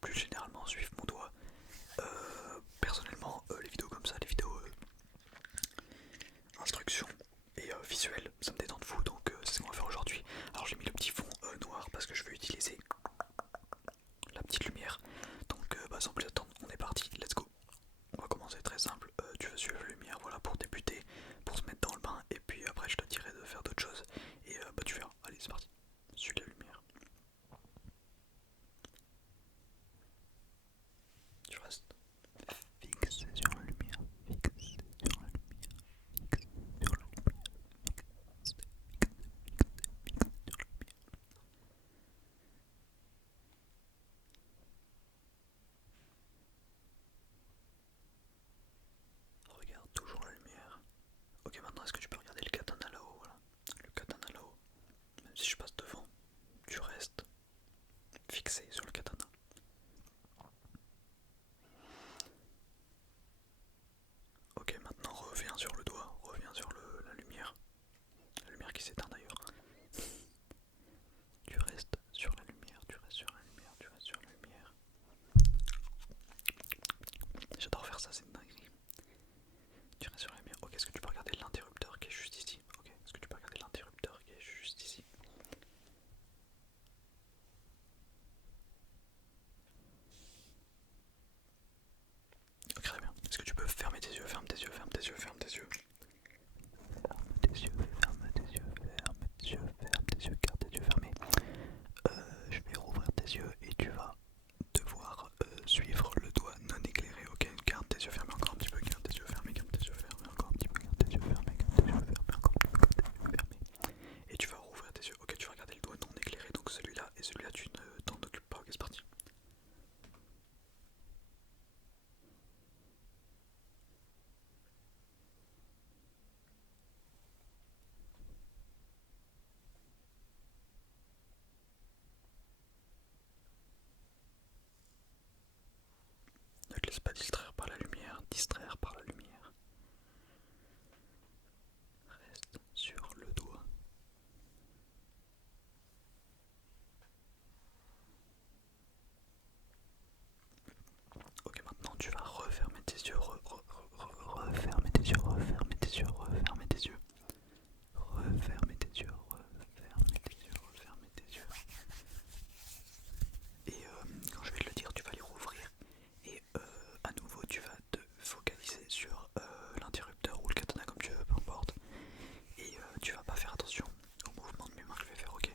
plus généralement suivre mon doigt. Personnellement, les vidéos comme ça, les vidéos instructions et visuelles, ça me détend de fou, donc c'est ce qu'on va faire aujourd'hui. Alors j'ai mis le petit fond noir parce que je veux utiliser la petite lumière. Donc sans plus attendre, on est parti, let's go. On va commencer très simple, tu vas suivre la lumière, voilà, pour débuter, pour se mettre dans le bain, et puis après je te dirai de faire d'autres choses, et tu verras, allez c'est parti, suis la lumière. Tu restes fixé sur la lumière, fixé sur la lumière, fixé sur la lumière, fixé, fixé sur la lumière. Regarde toujours la lumière. Ok, maintenant est-ce que tu peux regarder le katana là-haut, voilà. Le katana là-haut. Même si je passe devant, tu restes fixé sur le katana. Ok, maintenant reviens sur le doigt, reviens sur la lumière. La lumière qui s'éteint d'ailleurs. Tu restes sur la lumière, tu restes sur la lumière, tu restes sur la lumière. J'adore faire ça, c'est une dinguerie. Tu restes sur la lumière. Ok, est-ce que tu peux regarder l'interrupteur qui est juste ici? Ok, est-ce que tu peux regarder l'interrupteur qui est juste ici? Ok, très bien. Est-ce que tu peux fermer tes yeux, ferme tes yeux, ferme tes yeux, ferme tes yeux? Ferme tes yeux, ferme tes yeux, ferme tes yeux, ferme tes yeux, garde tes yeux fermés. Je vais rouvrir tes yeux et tu vas devoir suivre le doigt non éclairé. Ok, garde tes yeux fermés encore un petit peu, garde tes yeux fermés, garde tes yeux fermés encore un petit peu, garde tes yeux fermés, garde tes yeux fermés encore un petit peu, garde tes yeux fermés. Et tu vas rouvrir tes yeux. Ok, tu vas regarder le doigt non éclairé, donc celui-là et celui-là tu ne t'en occupes pas. Ok, c'est parti. Ne te laisse pas distraire par la lumière, distraire par la lumière. Reste sur le doigt. Ok, maintenant tu vas refermer tes yeux, refermer tes yeux, refermer tes yeux, refermer tes yeux. Refermer tes yeux, refermer tes yeux, refermer tes yeux. Et quand je vais te le dire, tu vas les rouvrir. Et à nouveau, tu vas te focaliser sur l'interrupteur ou le katana comme tu veux, peu importe. Et tu vas pas faire attention au mouvement de mes mains que je vais faire, ok?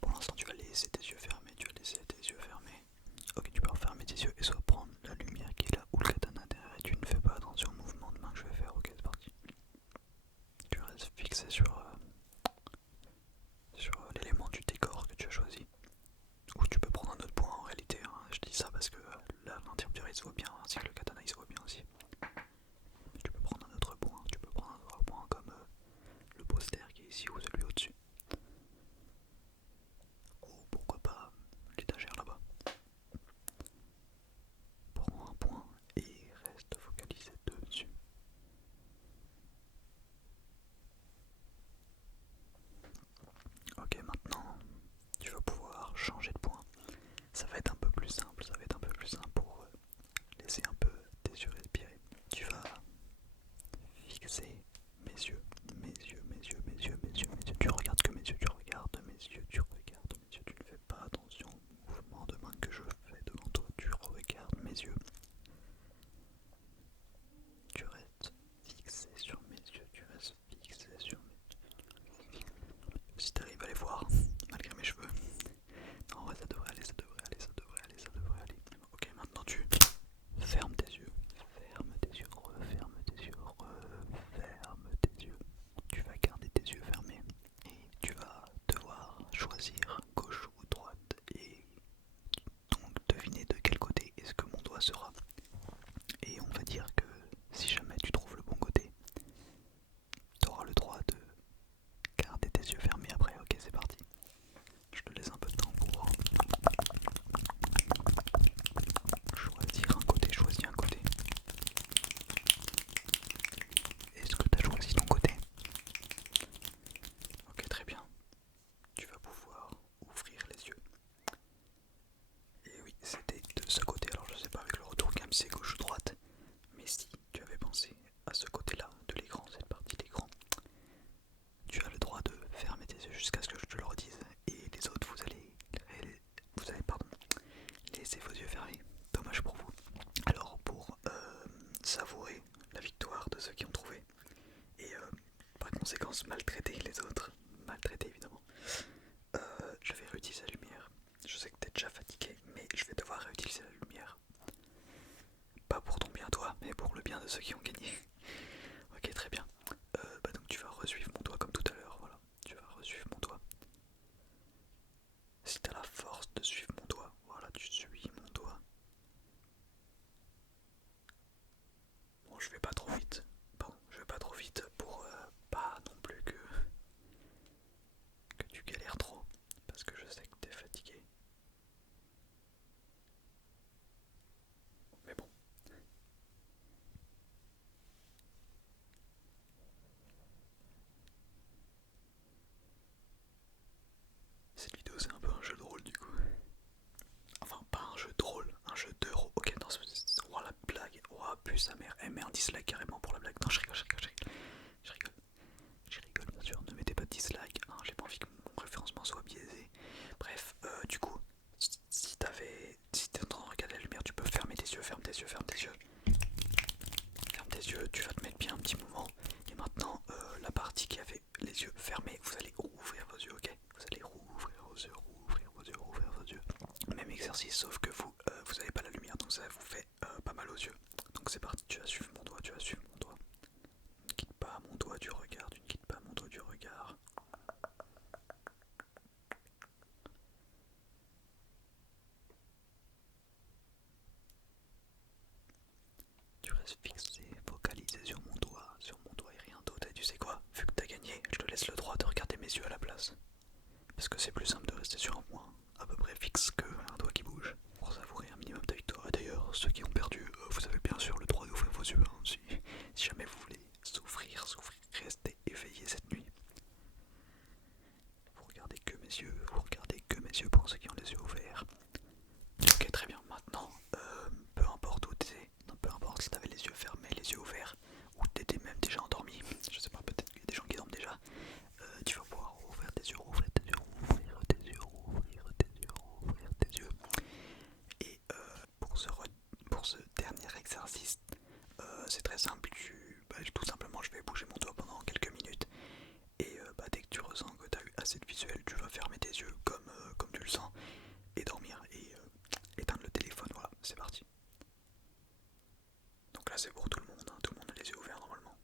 Pour l'instant, tu vas laisser tes yeux fermés, tu vas laisser tes yeux fermés. Ok, tu peux refermer tes yeux et soit prendre la lumière qui est là ou le katana derrière et tu ne fais pas attention au mouvement de main que je vais faire, ok? C'est parti. Tu restes fixé sur l'élément du décor que tu as choisi. Ou tu peux prendre un autre point en réalité, hein. Je dis ça parce que là l'interrupteur il se voit bien, ainsi que le katana il se voit bien aussi. Mais tu peux prendre un autre point, tu peux prendre un autre point comme le poster qui est ici ou celui au-dessus. Ou pourquoi pas l'étagère là-bas. Prends un point et reste focalisé dessus. Ok, maintenant tu vas pouvoir changer de point. Ça va être un peu plus simple, ça va être un peu plus simple pour laisser un peu tes yeux respirer. Tu vas fixer mes yeux, mes yeux, mes yeux, mes yeux, mes yeux, mes yeux. Tu regardes que mes yeux, tu regardes mes yeux, tu regardes mes yeux. Tu ne fais pas attention au mouvement de main que je fais devant toi. Tu regardes mes yeux. Tu restes fixé sur mes yeux, tu restes fixé sur mes yeux. Si t'arrives à les voir, malgré mes cheveux, non, ouais, ça devrait aller, ça devrait aller, ça devrait aller, ça devrait aller. Ok, maintenant tu fermes tes yeux, ferme tes yeux, referme tes yeux, referme tes yeux. Tu vas garder tes yeux fermés et tu vas devoir choisir gauche ou droite et donc deviner de quel côté est-ce que mon doigt sera. Et on va dire que si jamais tu trouves le bon côté, tu auras le droit de garder tes yeux fermés après. Ok, c'est parti. Je te laisse un peu de temps pour choisir un côté, choisis un côté. Est-ce que tu as choisi ton côté? Ok, très bien. Tu vas pouvoir ouvrir les yeux. Et oui, c'était le bien de ceux qui ont gagné. Ok, très bien. Bah donc tu vas resuivre mon doigt comme tout à l'heure, voilà. Tu vas resuivre mon doigt. Si t'as la force de suivre mon doigt, voilà, tu suis mon doigt. Bon, je vais pas trop vite. Pardon, je vais pas trop vite pour pas non plus que tu galères trop. Parce que je sais que t'es fatigué. Mais bon. Cette vidéo c'est un peu un jeu de rôle du coup. Enfin pas un jeu de rôle, un jeu d'euro. Ok non, oh la blague. Oh plus sa mère. Elle met un dislike carrément pour la blague. Non je rigole, je rigole, je rigole. Je rigole. Je rigole bien sûr, ne mettez pas de dislike, hein, j'ai pas envie que mon référencement soit biaisé. Bref, du coup, si t'es en train de regarder la lumière, tu peux fermer tes yeux, ferme tes yeux, ferme tes yeux. Ferme tes yeux, tu vas te mettre bien un petit moment. Et maintenant, la partie qui avait les yeux fermés, vous allez rouvrir vos yeux, ok? Vous allez rouvrir vos yeux, rouvrir vos yeux, rouvrir vos yeux. Même exercice, sauf que vous avez pas la lumière, donc ça vous fait pas mal aux yeux. Donc c'est parti, tu vas suivre mon doigt, tu vas suivre mon doigt. Ne quitte pas mon doigt du regard, tu ne quittes pas mon doigt du regard. Tu restes fixé, focalisé sur mon doigt et rien d'autre. Et tu sais quoi? Vu que t'as gagné, je te laisse le droit de regarder mes yeux à la place. Parce que c'est plus simple de rester sur un point à peu près fixe qu'un doigt qui bouge. Pour savourer un minimum ta victoire. Et d'ailleurs, ceux qui ont perdu, vous avez bien sûr le droit d'ouvrir vos yeux. Hein, si jamais vous voulez souffrir, restez éveillé cette nuit. Vous regardez que mes yeux, pour ceux qui ont les yeux ouverts. Ok, très bien. Maintenant, peu importe où t'es, peu importe si t'avais les yeux fermés, les yeux ouverts, ou t'étais même déjà endormi, je sais pas, peut-être qu'il y a des gens qui dorment déjà, tu vas pouvoir ouvrir tes yeux, ouvrir tes yeux, ouvrir tes yeux, ouvrir tes yeux, ouvrir tes yeux. Et pour ce dernier exercice, c'est très simple, tout simplement je vais bouger mon doigt pendant quelques minutes. Et dès que tu ressens que tu as eu assez de visuel, tu vas fermer tes yeux comme tu le sens et dormir et éteindre le téléphone. Voilà, c'est parti. Donc là c'est pour tout le monde, hein. Tout le monde a les yeux ouverts normalement.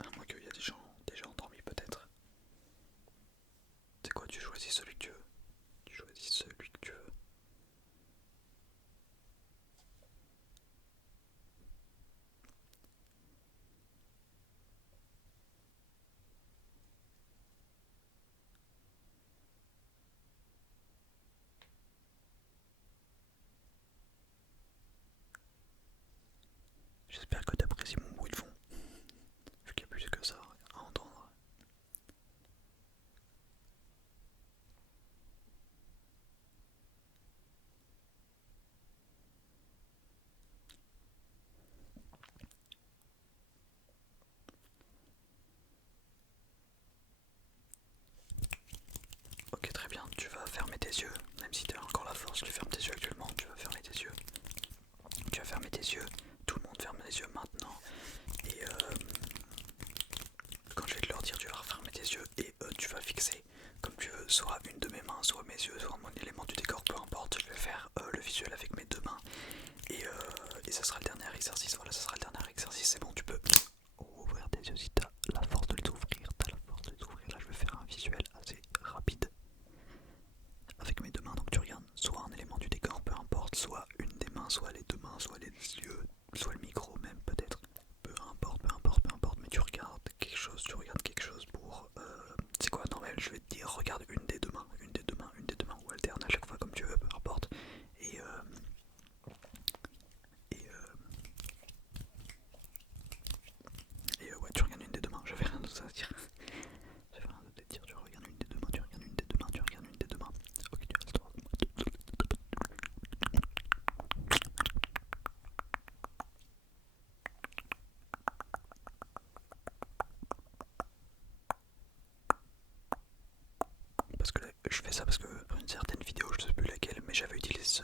À moins qu'il y a des gens déjà endormis peut-être. C'est quoi, tu choisis celui que tu veux. Tu choisis celui que tu veux. J'espère que tu apprécies mon bruit de fond. Vu qu'il y a plus que ça à entendre. Ok, très bien, tu vas fermer tes yeux. Même si tu as encore la force, tu fermes tes yeux actuellement, tu vas fermer tes yeux. Tu vas fermer tes yeux, tout le monde ferme les yeux maintenant. Et quand je vais te leur dire, tu vas refermer tes yeux et tu vas fixer comme tu veux, soit une de mes mains, soit mes yeux, soit mon élément du décor, peu importe. Je vais faire le visuel avec mes deux mains et ça sera le dernier exercice. Voilà, ça sera le dernier exercice. C'est bon, tu peux ouvrir tes yeux si tu as la force de les ouvrir. Là, je vais faire un visuel assez rapide avec mes deux mains. Donc tu regardes soit un élément du décor, peu importe, soit une des mains, soit les deux mains, soit les yeux, soit le micro même peut-être. Peu importe, mais tu regardes quelque chose pour... c'est quoi? Non mais je vais te dire, regarde une des deux mains, ou alterne à chaque fois comme tu veux, peu importe. Et, et, ouais, tu regardes une des deux mains, j'avais rien d'autre à dire. J'avais rien d'autre à dire, tu regardes une des deux mains, tu regardes une des deux mains, tu regardes une des deux mains. Ok, tu restes droit. Parce que là, je fais ça parce que dans une certaine vidéo, je sais plus laquelle, mais j'avais utilisé